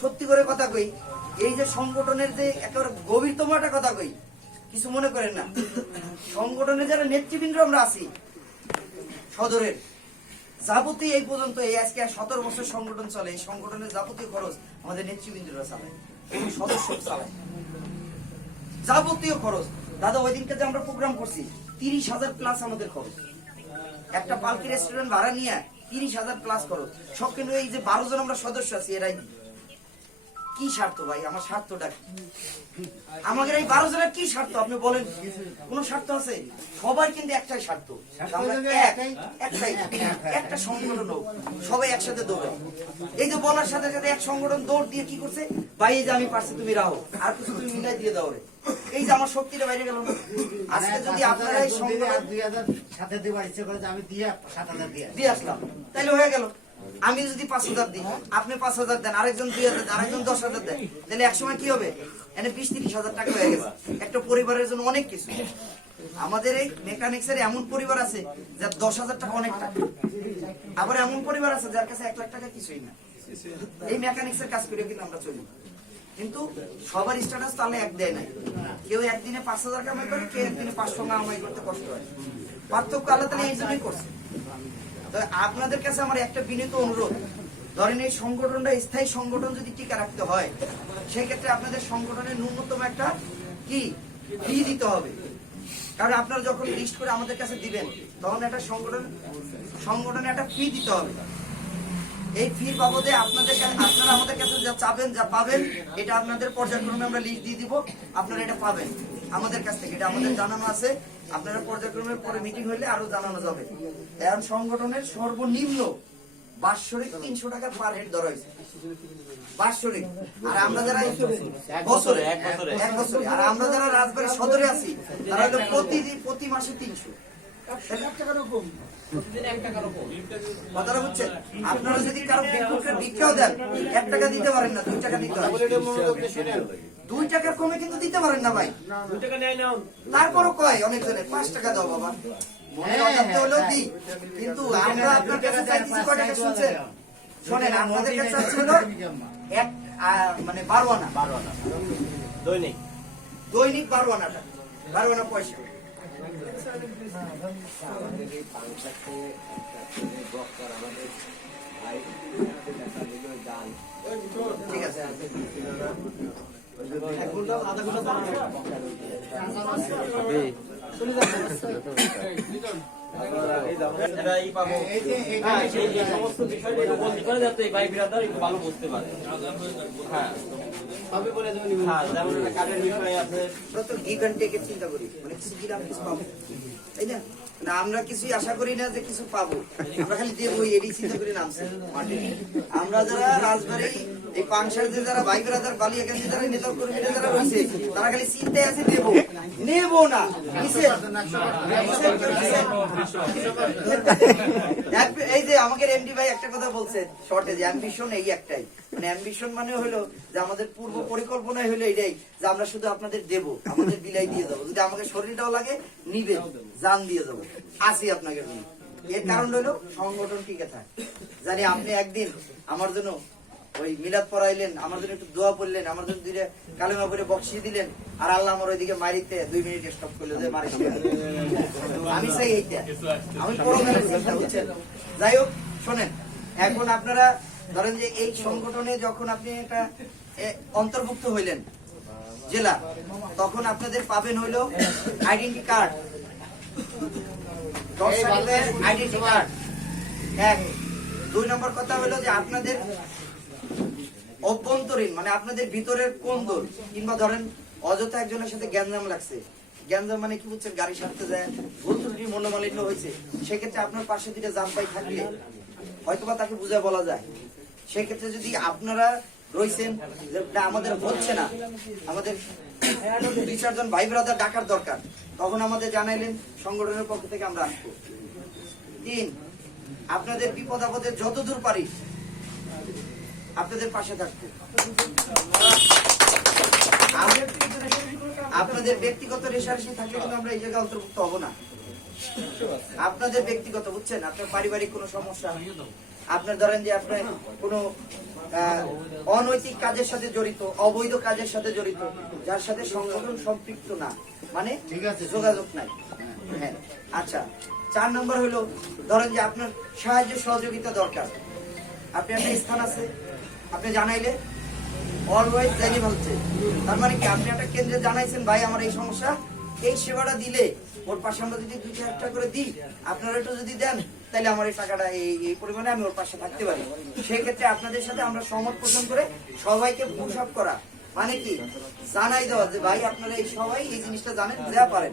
সত্যি করে কথা কই, এই যে সংগঠনের যে একেবারে গভীরতম একটা কথা কই, কিছু মনে করেন না। সংগঠনের যারা নেতৃবৃন্দ আমরা আছি সদরের, যাবতীয় এই পর্যন্ত এই আজকে 17 বছর সংগঠন চলে, এই সংগঠনের যাবতীয় খরচ আমাদের নেতৃবৃন্দরা চালায় এবং সদস্য চালায় যাবতীয় খরচ। দাদা ওই দিনকে যে আমরা প্রোগ্রাম করছি 30,000 প্লাস আমাদের খরচ, একটা পালকি রেস্টুরেন্ট ভাড়া নিয়ে 30,000 প্লাস খরচ সব। কিন্তু এই যে 12 জন আমরা সদস্য আছি, এরাই কি স্বার্থ ভাই? আমার স্বার্থটা আমাদের এই 12 জনের কি স্বার্থ আপনি বলেন? কোন স্বার্থ আছে? সবাই কিন্তু একটাই স্বার্থ, একটা সংগঠন হোক, সবাই একসাথে দৌড়ে। এই যে বলার সাথে সাথে এক সংগঠন দৌড় দিয়ে কি করছে, ভাই এই যে আমি পারছি তুমি রাহো, আর কিছু তুমি মিলাই দিয়ে দাও রে। এই যে আমার শক্তিটা বাইরে গেল না। আজকে যদি আপনারা এই সংগঠন 2007 দেওয়ার ইচ্ছে করে আমি দিয়ে 7,000 দিয়ে আসলাম, তাহলে হয়ে গেল। আমি যদি 5,000 দিই, আপনি 5,000 দেন, আরেকজন 2,000 দেন, আরেকজন 10,000 দেন, তাহলে একসময় কি হবে? এনে 20-30,000 টাকা হয়ে গেছে। একটা পরিবারের জন্য অনেক কিছু। আমাদের এই মেকানিক্সের এমন পরিবার আছে যার 10,000 টাকা অনেক টাকা, আবার এমন পরিবার আছে যার কাছে 1 লাখ টাকা কিছুই না। এই মেকানিক্সের কাজ করে কিন্তু আমরা চলি, কিন্তু সবার স্ট্যাটাস তো আল্লাহ এক দেয় নাই। কেউ একদিনে 5,000 কামাই করে, কেউ একদিনে 500 কামাই করতে কষ্ট হয়। পার্থক্য আল্লাহ তাআলা এই জন্যই করছে। আপনাদের কাছে আমার একটা বিনীত অনুরোধ, ধরেন এই সংগঠনটা স্থায়ী সংগঠন যদি টিকে রাখতে হয়, সেই ক্ষেত্রে আপনাদের সংগঠনের ন্যূনতম একটা কি ফি দিতে হবে। কারণ আপনারা যখন লিস্ট করে আমাদের কাছে দিবেন, তখন একটা সংগঠনে একটা ফি দিতে হবে। এই ফির বাবদে আপনারা আমাদের কাছে যা চাবেন, যা পাবেন, এটা আপনাদের পর্যায়ক্রমে আমরা লিস্ট দিয়ে দিব, আপনারা এটা পাবেন আমাদের কাছ থেকে। এটা আমাদের জানানো আছে, আপনারা পর্যায়ক্রমের পরে মিটিং হইলে আরো জানানো যাবে। এখন সংগঠনের সর্বনিম্ন বাৎসরিক 300 টাকা পার হেড ধরা হয়েছে, বাৎসরিক। আর আমরা যারা বছরে এক বছরে, আর আমরা যারা রাজবাড়ী সদরে আছি, তারা হলো প্রতি মাসে 300 কথাটা বুঝছেন? আপনারা যদি কারো ভিক্ষাও দেন, 1 টাকা দিতে পারেন না, 2 টাকা দিতে হয়। 2 টাকার কমে কিন্তু দিতে পারেন না ভাই। তারপরও কয় অনেকজনে 5 টাকা দাও বাবা, মনে অজান্তে হলেও দিই। কিন্তু আমরা আপনার কাছে চাইতেছি কয় টাকা শুনছেন? শোনেন, আপনাদের কাছে চাচ্ছি হলো মানে 12 আনা দৈনিক 12 আনাটা, 12 আনা পয়সা। ঠিক আছে, ভালো বুঝতে পারে। চিন্তা করি মানে কিছু দিলাম, কিছু পাবো, তাই না? না, আমরা কিছুই আশা করি না যে কিছু পাবো, আমরা খালি দেবো এরই চিন্তা করে নামছি মাঠে। আমরা যারা রাজবাড়ী এই পাংশার যে যারা ভাই ব্রাদার বালিয়াগঞ্জ যারা নেতা কর্মীরা যারা রয়েছে, তারা খালি চিন্তায় আছে দেবো, নেবো না। এই যে আমাদের এমডি ভাই একটা কথা বলছে শর্টে, যে অ্যাম্বিশন এই একটাই, মানে অ্যাম্বিশন মানে হলো যে আমাদের পূর্ব পরিকল্পনাই হলো এটাই যে আমরা শুধু আপনাদের দেবো, আমাদের বিলাই দিয়ে যাবো, যদি আমাদের শরীরটাও লাগে নিবে, জান দিয়ে যাবো, আসি আপনাকে। এর কারণ হলো সংগঠন টিকে থাকে। জানি আপনি একদিন আমার জন্য ওই মিলাদ পড়াইলেন, আমার জন্য একটু দোয়া পড়লেন, আমার জন্য 2 কালেমা পড়ে বক্সি দিলেন, আর আল্লাহ আমার ওইদিকে মারিতে 2 মিনিট স্টপ করলো যে মারি। আমি চাই এইটা, আমি পরকালের চিন্তা, বুঝছেন? যাই হোক, শোনেন, এখন আপনারা ধরেন যে এই সংগঠনে যখন আপনি একটা অন্তর্ভুক্ত হইলেন জেলা, তখন আপনাদের পাবেন হইলো আইডেন্টি কার্ড, 10 সালের আইডেন্টি কার্ড। 2 নম্বর কথা হলো যে আপনাদের অভ্যন্তরীণ মানে আপনাদের ভিতরের কোন্দল, কিংবা ধরেন অযথা একজনের সাথে গ্যাঞ্জাম লাগছে, গ্যাঞ্জাম মানে কি বুঝছেন, গাড়ি সারতে যায় ভুল ত্রুটি মনোমালিন্য হয়েছে, সেক্ষেত্রে আপনার পাশে 2টা জাম্পাই থাকলে হয়তোবা তাকে বুঝে বলা যায়। সেক্ষেত্রে যদি আপনারা রয়েছেন যে আমাদের হচ্ছে না, আমাদের 2-4 জন ভাই ব্রাদার ডাকার দরকার, তখন আমাদের জানাইলেন, সংগঠনের পক্ষ থেকে আমরা আসবো। 3, আপনাদের বিপদ আপদে যতদূর পারি আপনাদের পাশে থাকবো। আপনাদের ব্যক্তিগত রেশারেশি থাকলে কিন্তু আমরা এই জায়গায় অন্তর্ভুক্ত হব না। আপনাদের ব্যক্তিগত, বুঝছেন, আপনার পারিবারিক কোনো সমস্যা, আপনার ধরেন যে আপনার কোনো অনৈতিক কাজের সাথে জড়িত, অবৈধ কাজের সাথে জড়িত, যার সাথে সংগঠন সম্পৃক্ত না, মানে ঠিক আছে, যোগাযোগ নাই। হ্যাঁ, আচ্ছা 4 নম্বর হলো ধরেন যে আপনার সাহায্য সহযোগিতা দরকার, আপনি একটা স্থান আছে, আপনি জানাইলে অলওয়েজ জানি বলছে, তার মানে কি আপনি একটা কেন্দ্রে জানাইছেন ভাই আমার এই সমস্যা, এই সেবাটা দিলে ওর পাশে আমরা যদি 2-4 টাকা করে দিই, আপনারা একটু যদি দেন তাহলে আমার এই টাকাটা এই পরিমাণে আমি ওর পাশে থাকতে পারি। সেই ক্ষেত্রে আপনাদের সাথে আমরা সহমত পোষণ করে সবাইকে পুশ আপ করা, মানে কি জানাই দেওয়া যে ভাই আপনারা এই সবাই এই জিনিসটা জানেন, দেওয়া পারেন,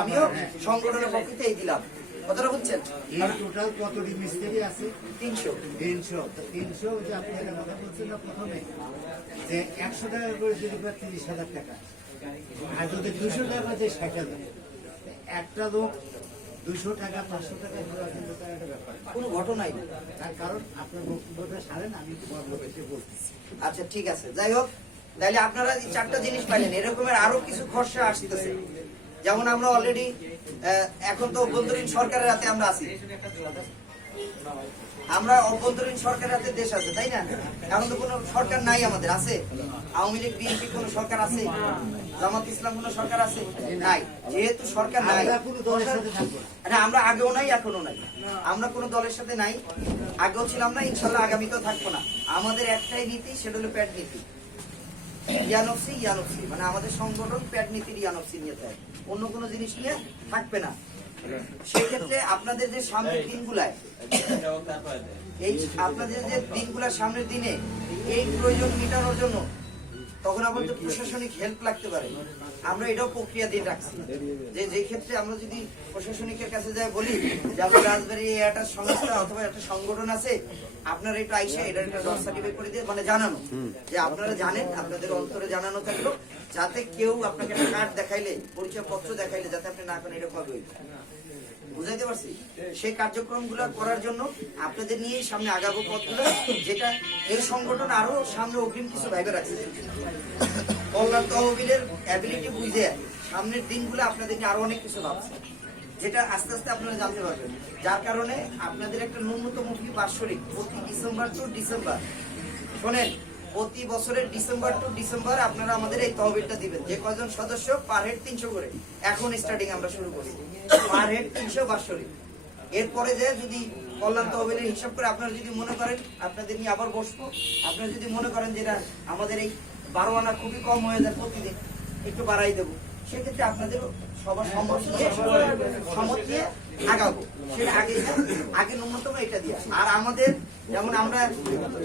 আমিও সংগঠনের পক্ষে এই দিলাম। কথাটা বুঝছেন? এই টোটাল কতটি মিস্ত্রি আছে? 300। 300। 300 যে আপনি একটা কথা বলছেন না প্রথমে, যে 100 টাকা করে যদি বা 30,000 টাকা, আর যদি 200 টাকা যে 60,000, একটা লোক 200 টাকা 500 টাকা দেওয়া কিন্তু তার একটা ব্যাপার। কোনো ঘটনাই না। তার কারণ আপনার বক্তব্যটা সারেন, আমি বক্তব্যটা বলতেছি। আচ্ছা ঠিক আছে, যাই হোক, তাহলে আপনারা এই 4টা জিনিস পাইলেন। এরকমের আরো কিছু খরচা আসতেছে, যেমন আমরা অলরেডি এখন তো অভ্যন্তরীণ সরকারের হাতে আমরা আছি, আমরা অভ্যন্তরীণ সরকারের হাতে দেশ আছে, তাই না? এখন তো কোনো সরকার নাই আমাদের, আছে? আওয়ামী লীগ বিএনপি কোনো সরকার আছে? জামাত ইসলাম কোনো সরকার আছে? নাই। যেহেতু সরকার নাই, আমরা কোনো দলের সাথে থাকবো না। না, আমরা আগেও নাই এখনো নাই, আমরা কোনো দলের সাথে নাই, আগেও ছিলাম না, ইনশাল্লাহ আগামীতেও থাকবো না। আমাদের একটাই নীতি, সেটা হলো প্যাড নীতি, ইয়ানফসি ইয়ানফসি, মানে আমাদের সংগঠন প্যাড নীতির ইয়ানফসি নিয়ে থাকে, অন্য কোনো জিনিস নিয়ে থাকবে না। সেক্ষেত্রে আপনাদের যে সামনের দিনগুলায়, এই আপনাদের যে দিনগুলার সামনের দিনে এই প্রয়োজন মেটানোর জন্য তখন আমাদের প্রশাসনিক হেল্প লাগতে পারে, আমরা এটাও প্রক্রিয়া দিয়ে রাখছি, যে যে ক্ষেত্রে আমরা যদি প্রশাসনিকের কাছে যাই বলি যে আমাদের রাজবাড়ী একটা সংস্থা অথবা একটা সংগঠন আছে, আপনারা এটা আইসা এটার একটা ডট সার্টিফিকেট করে দিয়ে, মানে জানানো যে আপনারা জানেন, আপনাদের অন্তরে জানানো থাকলো, যাতে কেউ আপনাকে একটা কার্ড দেখাইলে, পরিচয় পত্র দেখাইলে যাতে আপনি না করেন, এটা কবে বুঝাইতে পারছি? সেই কার্যক্রমগুলো করার জন্য আপনাদের নিয়েই সামনে আগাবো পথগুলো, যেটা এই সংগঠন আরো সামনে অগ্রিম কিছু ভাইবে রাখছে। কল্যাণ তহবিলের অ্যাবিলিটি বুঝে সামনের দিনগুলো আপনাদের নিয়ে আরো অনেক কিছু ভাবছে, যেটা আস্তে আস্তে আপনারা জানতে পারবেন। যার কারণে আপনাদের একটা ন্যূনতম ফি বাৎসরিক প্রতি ডিসেম্বর টু ডিসেম্বর, শোনেন, প্রতি বছরের ডিসেম্বর টু ডিসেম্বর আপনারা আমাদের এই তহবিলটা দিবেন। যে কজন সদস্য পার হেড 300 করে, এখন স্টার্টিং আমরা শুরু করি, পার হেড 300 বাৎসরিক। এরপরে যে যদি কল্যাণ তহবিলের হিসাব করে আপনারা যদি মনে করেন আপনাদের নিয়ে আবার বসবো, আপনারা যদি মনে করেন যেটা আমাদের এই 12 আনা খুবই কম হয়ে যায়, প্রতিদিন একটু বাড়াই দেবো, সেক্ষেত্রে আপনাদের সবার সম্মত নিয়ে আগাবো, সেটা আগে ন্যূনতম এটা দিয়ে। আর আমাদের যেমন আমরা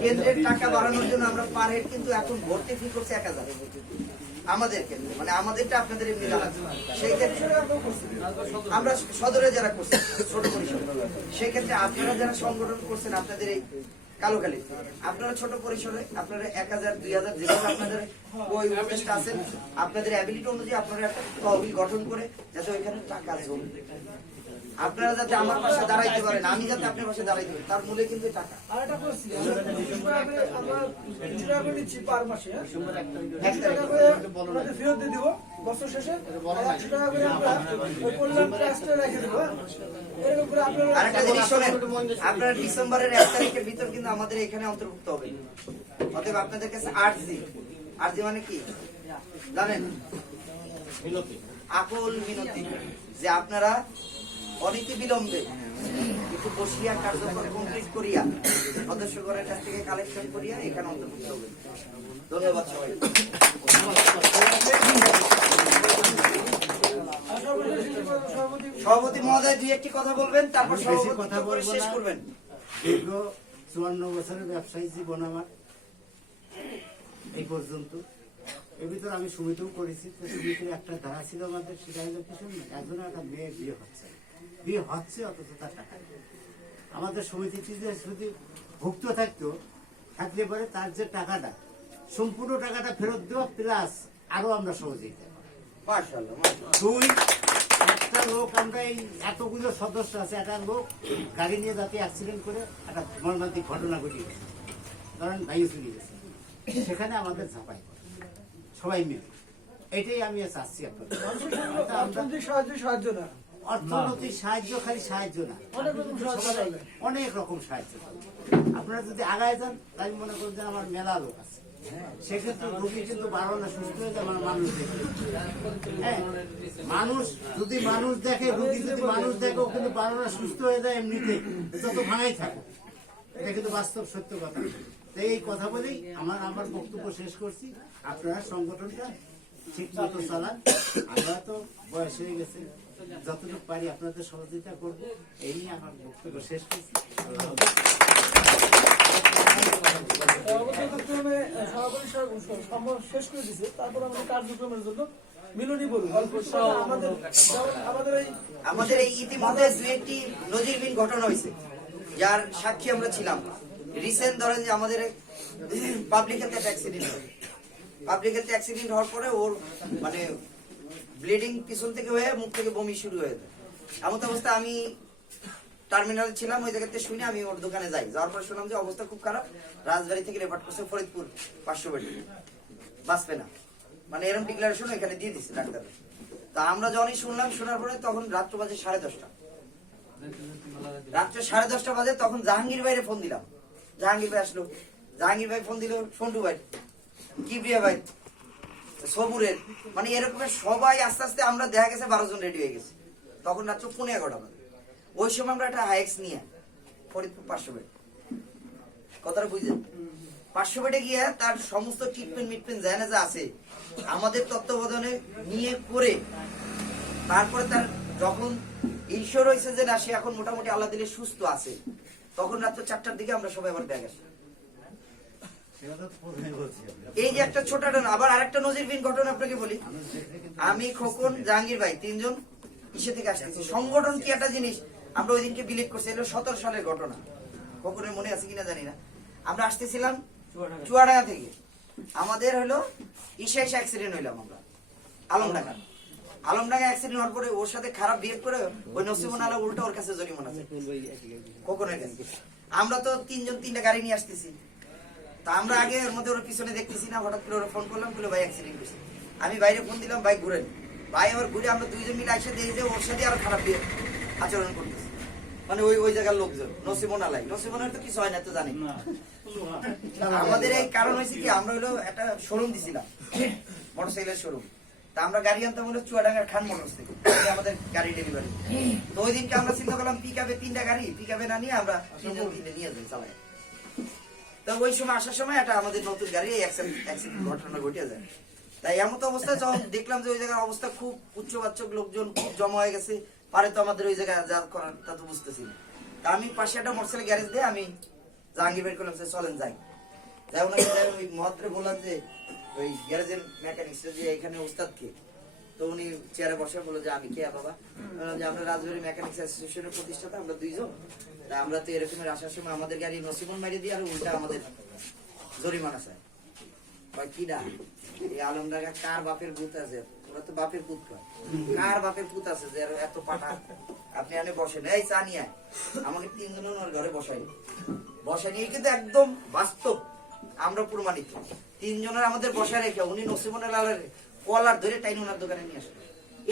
কেন্দ্রের টাকা বাড়ানোর জন্য আমরা পার হেড কিন্তু এখন ভর্তি ফি করছি 1000 আমাদের কেন্দ্রে, মানে আমাদেরটা আপনাদের এমনি জানাচ্ছি। সেই ক্ষেত্রে আমরা সদরে যারা করছি ছোট পরিসরে, সেক্ষেত্রে আপনারা যারা সংগঠন করছেন আপনাদের এই কালোখালী, আপনারা ছোট পরিসরে আপনারা 1000 2000 যেভাবে আপনাদের ওই উপদেষ্টা আছেন, আপনাদের অ্যাবিলিটি অনুযায়ী আপনারা একটা তহবিল গঠন করে যাতে ওইখানে টাকা জমে, আপনারা যাতে আমার পাশে দাঁড়াইতে পারেন, আমি যাতে আপনার পাশে দাঁড়াইতে পারি, তার মূলে কিন্তু টাকা। আরেকটা করছি, আমরা 200 টাকা করে নিচ্ছি পার মাসে, 200 টাকা করে আপনাদের ফেরত দিয়ে দিব বছর শেষে, আর 100 টাকা করে আমরা ওই কল্যাণ ট্রাস্টে রেখে দেবো। এরকম করে আপনারা আরেকটা জিনিস শোনেন, আপনারা ডিসেম্বরের 1 তারিখের ভিতর কিন্তু আমাদের এখানে অন্তর্ভুক্ত হবে। অতএব আপনাদের কাছে আরজি মানে কি জানেন? আকুল মিনতি, যে আপনারা অনীতি বিলম্বে একটু বসিয়া কার্যক্রম কমপ্লিট করিয়া সদস্যগণের কাছ থেকে কালেকশন করিয়া এখানে অন্তর্ভুক্ত হবে। ধন্যবাদ সবাই। সভাপতি মহোদয় 2-1টি কথা বলবেন, তারপর বেশি সভাপতি কথা করে বলবো শেষ না। করবেন। দীর্ঘ 54 বছরের ব্যবসায়ী জীবন আমার এই পর্যন্ত। এর ভিতরে আমি সমিতিও করেছি, তো সমিতির একটা ধারা ছিল আমাদের, সেটা হলো কিছু না, একজনের একটা মেয়ে বিয়ে হচ্ছে অথচ তার টাকা নেই। আমাদের সমিতিতে যে শুধু ভুক্ত থাকলে পরে তার যে টাকাটা, সম্পূর্ণ টাকাটা ফেরত দেওয়া, প্লাস আরো আমরা সহযোগিতা। মাশাআল্লাহ, মাশাআল্লাহ। 2, একটা লোক, আমরা এই এতগুলো সদস্য আছে, একটা লোক গাড়ি নিয়ে যাতে অ্যাক্সিডেন্ট করে একটা মর্মান্তিক ঘটনা ঘটিয়ে গেছে, কারণ ভাইও চলে গেছে, সেখানে আমাদের ঝাঁপাই সবাই মিলে। এটাই আমি চাচ্ছি আপনাদের। অর্থনৈতিক সাহায্য না, অর্থনৈতিক সাহায্য খালি সাহায্য না, অনেক রকম সাহায্য পাবে। অনেক রকম সাহায্য পাবে। আপনারা যদি আগায় যান তাই মনে করেন যে আমার মেলা লোক আছে, সেক্ষেত্রে রোগী কিন্তু বারো না সুস্থ হয়ে যায়, মানে মানুষ দেখে। হ্যাঁ, মানুষ যদি মানুষ দেখে, রোগী যদি মানুষ দেখে, ও কিন্তু বারো না সুস্থ হয়ে যায় এমনিতে, যত ভাঙাই থাকে। এটা কিন্তু বাস্তব সত্য কথা। তো এই কথা বলেই আমার বক্তব্য শেষ করছি। আপনারা সংগঠনটা ঠিক মতো চালান। আমরা তো বয়স হয়ে গেছে, যতটুকু পারি আপনাদের সহযোগিতা করবো, এই নিয়ে আমার বক্তব্য শেষ করছি। আল্লাহ হাফেজ। অবশ্যই প্রথমে সভাপতি সম্মান শেষ করে দিছে, তারপর আমাদের কার্যক্রমের জন্য মিলনী বলুন। আমাদের যেমন আমাদের এই ইতিমধ্যে দু একটি নজিরবিহীন ঘটনা হয়েছে, যার সাক্ষী আমরা ছিলাম। রিসেন্ট ধরেন যে আমাদের পাবলিক হেলথ অ্যাক্সিডেন্ট হয়। পাবলিক হেলথ অ্যাক্সিডেন্ট হওয়ার পরে ওর মানে ব্লিডিং পিছন থেকে হয়ে মুখ থেকে বমি শুরু হয়ে যায়। এমন অবস্থা আমি টার্মিনালে ছিলাম, ওই জায়গাতে শুনে আমি ওর দোকানে যাই। যাওয়ার পর শুনলাম যে অবস্থা খুব খারাপ, রাজবাড়ি থেকে রেফার করছে ফরিদপুর 500 বেড, বাঁচবে না, মানে এরকম ডিক্লারেশন এখানে দিয়ে দিচ্ছে ডাক্তার। তা আমরা যখনই শুনলাম, শোনার পরে তখন রাত্র বাজে 10:30, রাত্রে 10:30 বাজে। তখন জাহাঙ্গীর ভাইরে ফোন দিলাম, জাহাঙ্গীর ভাই আসলো। জাহাঙ্গীর ভাই ফোন দিল সন্টু ভাই, কিবরিয়া ভাই, সবুরের, মানে এরকমের সবাই আস্তে আস্তে আমরা দেখা গেছে 12 জন রেডি হয়ে গেছে। তখন রাত্র 11:15 বাজে। ওই সময় আমরা একটা হাইক্স নিয়ে ফরিদপুর 500 বেড, কথাটা বুঝলেন, 500 বেডে গিয়ে তার সমস্ত ট্রিটমেন্ট যায় না যা আছে আমাদের তত্ত্বাবধানে নিয়ে করে, তারপরে তার যখন ঈশ্বর হয়েছে যে না সে এখন মোটামুটি আল্লাহ দিলে সুস্থ আছে, তখন রাত্র 4টার দিকে আমরা সবাই আবার ব্যাগ আসি। এই যে একটা ছোট আবার আরেকটা নজিরবিহীন ঘটনা আপনাকে বলি। আমি, খোকন, জাহাঙ্গীর ভাই 3 জন ইসে থেকে আসতেছি। সংগঠন কি একটা জিনিস আমরা ওই দিনকে বিলিভ করছি। এলো 17 সালের ঘটনা, খোকনের মনে আছে কিনা জানি না। আমরা আসতেছিলাম চুয়াডাঙ্গা থেকে, আমাদের হলো ইসা অ্যাক্সিডেন্ট হইলাম আমরা আলমডাঙ্গা অ্যাক্সিডেন্ট হওয়ার পরে ওর সাথে খারাপ বিহেভ করে ওই নসিমুন আলা উল্টা ওর কাছে জরিমানা আছে খোকনের কাছে। আমরা তো 3 জন 3টা গাড়ি নিয়ে আসতেছি। তা আমরা আগে এর মধ্যে ওর পিছনে দেখতেছি না, হঠাৎ করে ওরা ফোন করলাম, বলে ভাই অ্যাক্সিডেন্ট হয়েছে। আমি বাইরে ফোন দিলাম, ভাই ঘুরেন। ভাই আবার ঘুরে আমরা 2 জন মিলে এসে দেখি যে ওর সাথে আরো খারাপ আচরণ করতেছে, মানে ওই জায়গার লোকজন। নসিমন তো কিছু হয় না তো জানি। আমাদের এই কারণ হয়েছে কি, আমরা হলো একটা শোরুম দিছিলাম, মোটরসাইকেলের শোরুম। তা আমরা গাড়ি আনতাম হলো চুয়াডাঙ্গার খান মোটরস থেকে, আমাদের গাড়ি ডেলিভারি। তো ওই দিনকে আমরা চিন্তা করলাম পিকআপে 3টা গাড়ি, পিকআপে না নিয়ে আমরা 3 জন 3টে নিয়ে যাই চালাই। তো ওই সময় আসার সময় একটা আমাদের নতুন গাড়ি অ্যাক্সিডেন্ট ঘটনা ঘটে যায়। তাই এমন অবস্থায় যখন দেখলাম যে ওই জায়গার অবস্থা খুব উচ্চবাচ্চক, লোকজন খুব জমা হয়ে গেছে, পারে তো আমাদের ওই জায়গায় যা করার তা তো বুঝতেছি না। তা আমি পাশে একটা মোটরসাইকেল গ্যারেজ দিয়ে আমি জাহাঙ্গীর বের করলাম, চলেন যাই। যাই ওনাকে ওই মহাত্রে বললাম যে ওই গ্যারেজের মেকানিক যে এখানে ওস্তাদ কে? তো উনি চেয়ারে বসে বললো যে আমি কে বাবা? যে আমরা রাজবাড়ী মেকানিক্স অ্যাসোসিয়েশনের প্রতিষ্ঠাতা, আমরা 2 জন। আমরা তো এরকমের আসার সময় আমাদের গাড়ি নসিমন মারিয়ে দিয়ে আর উল্টা আমাদের জরিমানা চায়। কি না এই আলমডাঙ্গা কার বাপের ভূত আছে? ওরা তো বাপের পুত কয়, কার বাপের পুত আছে যে এত পাঠা? আপনি আনে বসেন, এই চা নিয়ে আয়। আমাকে 3 জন ওর ঘরে বসাই নিয়ে, কিন্তু একদম বাস্তব, আমরা প্রমাণিত। 3 জনের আমাদের বসায় রেখে উনি নসিমনের লালের কলার ধরে টাইন ওনার দোকানে নিয়ে আসেন।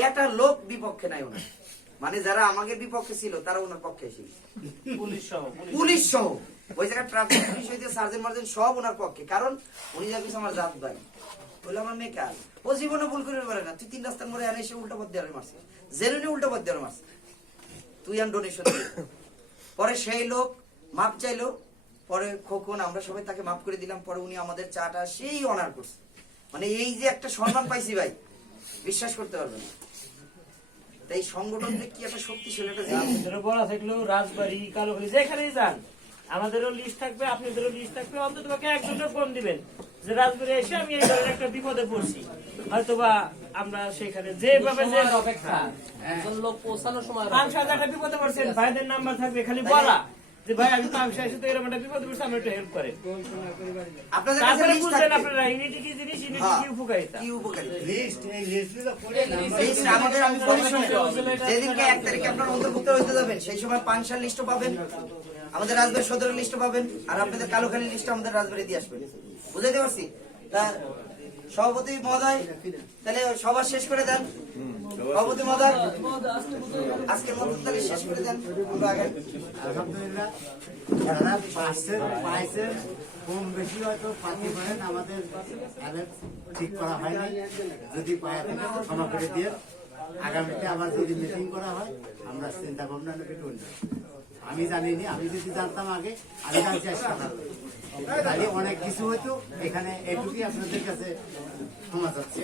একটা লোক বিপক্ষে নাই ওনার, মানে যারা আমাদের বিপক্ষে ছিল তারা ওনার পক্ষে এসে, পুলিশ সহ ওই জায়গায় ট্রাফিক পুলিশ হইতে সার্জেন্ট মার্জেন্ট সব ওনার পক্ষে। কারণ উনি যা কিছু আমার জাত ভাই, বললো আমার মেয়ে কাল ও জীবনে ভুল করে পারে না। তুই 3 রাস্তার মোড়ে আনে এসে উল্টা পথ দেওয়ার মারছিস, জেনুইনলি উল্টা পথ দেওয়ার মারছিস তুই, আর ডোনেশন। পরে সেই লোক মাপ চাইলো, পরে খোকন আমরা সবাই তাকে মাফ করে দিলাম। পরে উনি আমাদের চাটা সেই অনার করছে, মানে এই যে একটা সম্মান পাইছি ভাই, বিশ্বাস করতে পারবেন না। তাই সংগঠন কি একটা শক্তিশালী একটা জিনিস। বলা থাকলেও রাজবাড়ি, কালোখালী যেখানেই যান আমাদেরও লিস্ট থাকবে, আপনাদেরও লিস্ট থাকবে। অন্তত তোমাকে একজনের ফোন দিবেন যে রাজবাড়ি এসে আমি এই ধরনের একটা বিপদে পড়ছি, হয়তোবা আমরা সেখানে যেভাবে যে অপেক্ষা লোক পৌঁছানোর সময় পাঁচশো একটা বিপদে পড়ছেন, ভাইদের নাম্বার থাকবে, খালি বলা যে ভাই আমি পাঁচশো এসে তো এরকম একটা বিপদে পড়ছি, আমি একটু হেল্প করেন। আপনাদের তারপরে বুঝলেন আপনারা ইউনিটি কি জিনিস, ইউনিটি কি উপকারিতা। কি উপকারিতা লিস্ট, এই লিস্টগুলো করে লিস্ট আমাদের, আমি বলি শুনেন, যেদিনকে 1 তারিখে আপনার অন্তর্ভুক্ত হইতে যাবেন সেই সময় পানশাল লিস্টও পাবেন, আমাদের রাজবাড়ী সদরের লিস্টও পাবেন, আর আপনাদের কালোখালী লিস্ট আমাদের রাজবাড়ী দিয়ে আসবেন। বুঝাইতে পারছি? তা সভাপতি মহোদয় তাহলে সভা শেষ করে দেন। সভাপতি মহোদয় আজকের মতো তাহলে শেষ করে দেন আমরা আগে আলহামদুলিল্লাহ যারা পাইছেন কম বেশি হয়তো পাতি করেন, আমাদের অ্যালেক্স ঠিক করা হয়নি, যদি পায় থাকে ক্ষমা করে দিয়ে আগামীতে আবার যদি মিটিং করা হয় আমরা চিন্তা ভাবনা নেবে করব। আমি জানিনি, আমি যদি জানতাম আগে আমি চেষ্টা করতাম, তাহলে অনেক কিছু হয়তো। এখানে এটুকুই আপনাদের কাছে ক্ষমা চাচ্ছি।